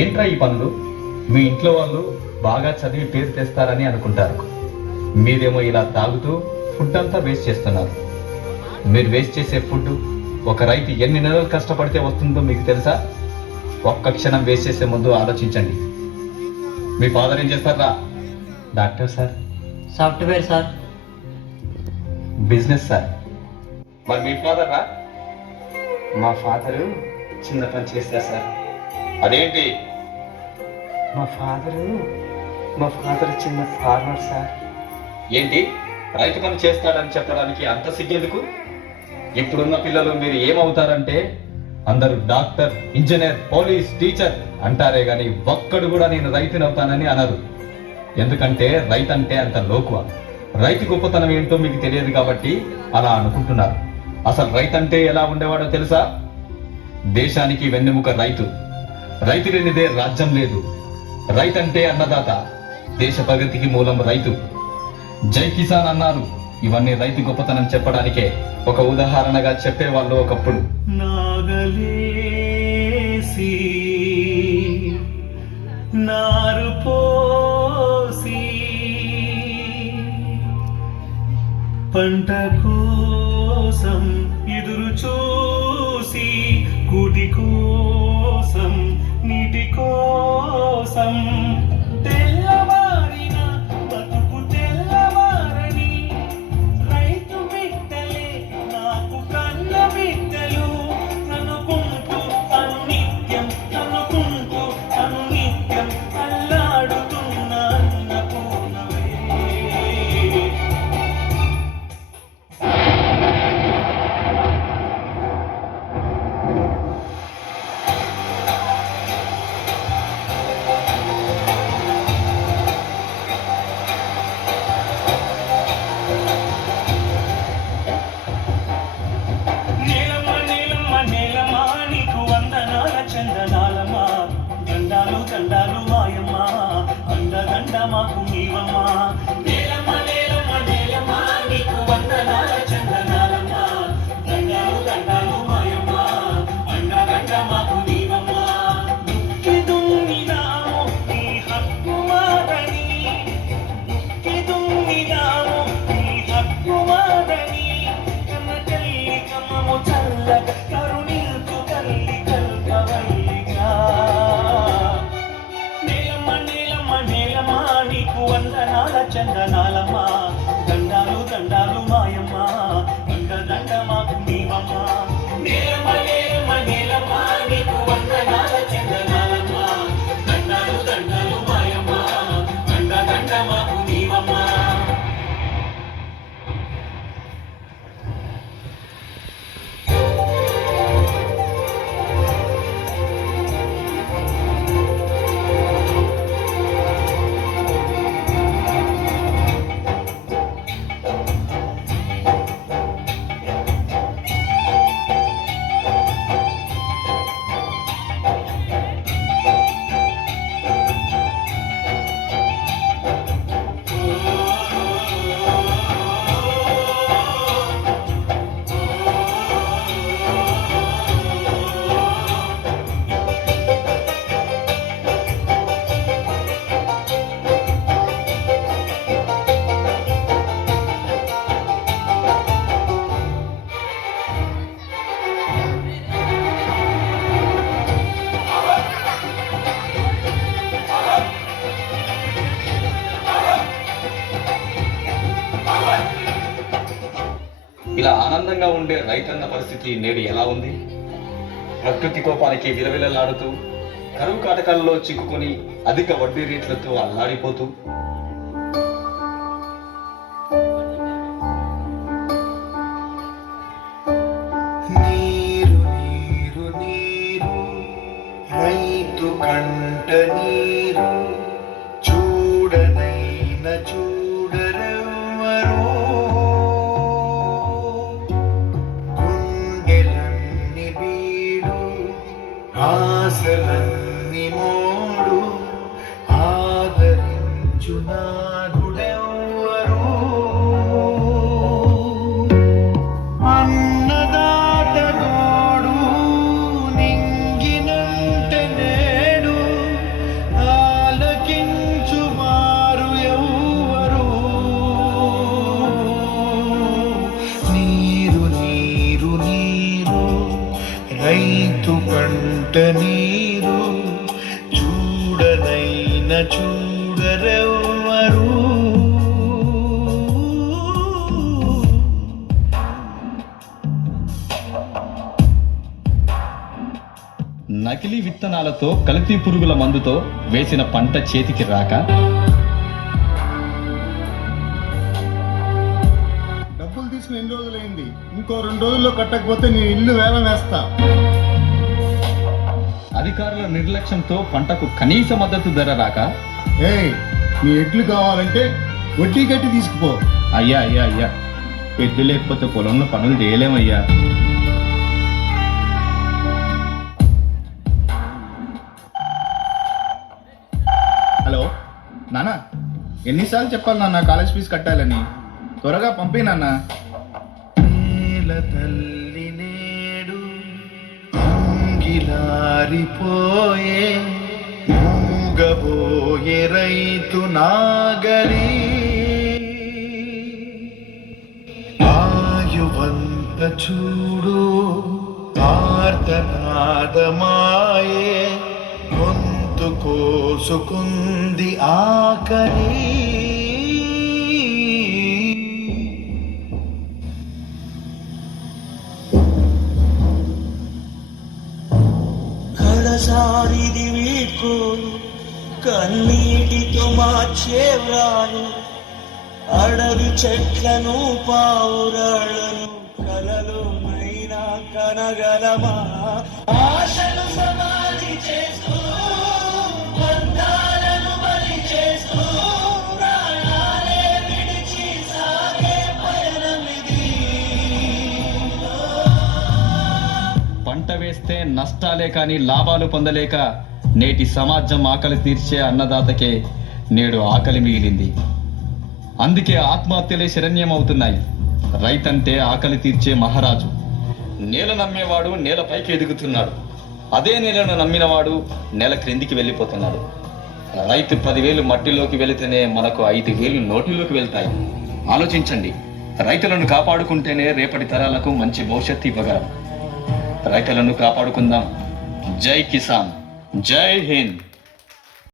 ఏంట్రా ఈ పనులు? మీ ఇంట్లో వాళ్ళు బాగా చదివి పేరు తెస్తారని అనుకుంటారు. మీరేమో ఇలా తాగుతూ ఫుడ్ అంతా వేస్ట్ చేస్తున్నారు. మీరు వేస్ట్ చేసే ఫుడ్ ఒక రైతు ఎన్ని నెలలు కష్టపడితే వస్తుందో మీకు తెలుసా? ఒక్క క్షణం వేస్ట్ చేసే ముందు ఆలోచించండి. మీ ఫాదర్ ఏం చేస్తారా? Doctor sir. Software sir. Business sir. మరి మీ ఫాదర్ రా? మా ఫాదరు చిన్న పని చేస్తారు సార్. అదేంటి? మా ఫాదర్ చిన్న ఫార్మర్ సార్. ఏంటి రైతు పని చేస్తాడని చెప్పడానికి అంత సిగ్గెందుకు? ఇప్పుడున్న పిల్లలు మీరు ఏమవుతారంటే అందరూ డాక్టర్, ఇంజనీర్, పోలీస్, టీచర్ అంటారే గాని ఒక్కడు కూడా నేను రైతుని అవుతానని అనరు. ఎందుకంటే రైతు అంటే అంత లోకువ. రైతు గొప్పతనం ఏంటో మీకు తెలియదు కాబట్టి అలా అనుకుంటున్నారు. అసలు రైతు అంటే ఎలా ఉండేవాడో తెలుసా? దేశానికి వెన్నెముక రైతు. రైతు లేనిదే రాజ్యం లేదు. రైతు అంటే అన్నదాత. దేశ ప్రగతికి మూలం రైతు. జై కిసాన్ అన్నారు. ఇవన్నీ రైతు గొప్పతనం చెప్పడానికే. ఒక ఉదాహరణగా చెప్పేవాళ్ళు ఒకప్పుడు. నాగలేసి నారు పోసి పంట కోసం ఎదురు చూసి కూటి కోసం నీటి కోసం తెల్లవారిన బతుకు తెల్లవారని రైతు బిడ్డలే నాకు కన్న బిడ్డలు అనుకుంటూ అనునిత్యం అల్లాడుతున్న అన్నపూర్ణవే. నేలమ్మ నీకు వందనాల చందనాలమ్మ. దండాలు దండాలు మాయమ్మ, అండదండ మాకు నీవమ్మ. నేలమ్మ నీకు వందనాల చందనాలమ్మ. దండాలు దండాలు మాయమ్మ, అండదండ మాకు నీవమ్మ. దుక్కి దున్నినాము నీ హక్కు మాదని, దుక్కి దున్నినాము నీ హక్కు మాదని. కన్న తల్లి కమ్మము చల్లగా కరుణించు తల్లి కల్పవల్లిగా. నేలమ్మ నీకు వందనాల చందనాలమ్మ. దండాలు దండాలు మాయమ్మ, అండదండ మాకు నీవమ్మ. నేలమ్మ నీకు వందనాల చందనాలమ్మ. దండాలు దండాలు మాయమ్మ, అండదండ మాకు నీవమ్మ. ఇలా ఆనందంగా ఉండే రైతన్న పరిస్థితి నేడు ఎలా ఉంది? ప్రకృతి కోపానికి విలవిలలాడుతూ, కరువు కాటకాలలో చిక్కుకొని అధిక వడ్డీ రేట్లతో అల్లాడిపోతూ, నీరు నీరు నీరు రైతు కంట నీరు చూడనైన చూడరెవ్వరు. గుండెలన్ని బీడు ఆశలన్ని మోడు ఆదరించు నాదుడెవ్వరు. అన్నదాత గోడు నింగినంత నేడు నీరు చూడనైన చూడరెవ్వరు. నకిలీ విత్తనాలతో కల్తీ పురుగుల మందుతో వేసిన పంట చేతికి రాక డబ్బులు తీసుకుని ఎన్ని రోజులైంది? ఇంకో 2 రోజుల్లో కట్టకపోతే నీ ఇల్లు వేలం వేస్తా. అధికారుల నిర్లక్ష్యంతో పంటకు కనీస మద్దతు ధర రాక ఏయ్, నీ ఎడ్లు కావాలంటే వడ్డీ కట్టి తీసుకుపో. అయ్యా అయ్యా అయ్యా, ఎడ్లు లేకపోతే పొలంలో పనులు చేయలేమయ్యా. హలో నాన్న, ఎన్నిసార్లు చెప్పాలి నాన్న కాలేజ్ ఫీజు కట్టాలని? త్వరగా పంపి నాన్న. నేల తల్లి నేడు అంగిలారిపోయే, మూగబోయే రైతు నాగలి. ఆయువంత చూడు ఆర్తనాదమాయే, గొంతు కోసుకుంది ఆకలి. కడసారిది వీడ్కోలు, కన్నీటితో మార్చేవ్రాను. అడవి చెట్లను పావురాళ్లను కలలోనైనా కనగలమా? ఆశలు సమాధి చేస్తూ, బంధాలను బలి చేస్తూ, ప్రాణాలే విడిచి సాగే పయనమిది. పంట వేస్తే నష్టాలే కానీ లాభాలు పొందలేక నేటి సమాజం ఆకలి తీర్చే అన్నదాతకే నేడు ఆకలి మిగిలింది. అందుకే ఆత్మహత్యలే శరణ్యం అవుతున్నాయి. రైతంటే ఆకలి తీర్చే మహారాజు. నేల నమ్మేవాడు నేల పైకి ఎదుగుతున్నాడు. అదే నేలను నమ్మినవాడు నేల క్రిందికి వెళ్ళిపోతున్నాడు. రైతు 10,000 మట్టిలోకి వెళితేనే మనకు 5,000 నోటిలోకి వెళ్తాయి. ఆలోచించండి. రైతులను కాపాడుకుంటేనే రేపటి తరాలకు మంచి భవిష్యత్తు ఇవ్వగలం. రైతులను కాపాడుకుందాం. జై కిసాన్, జై హింద్.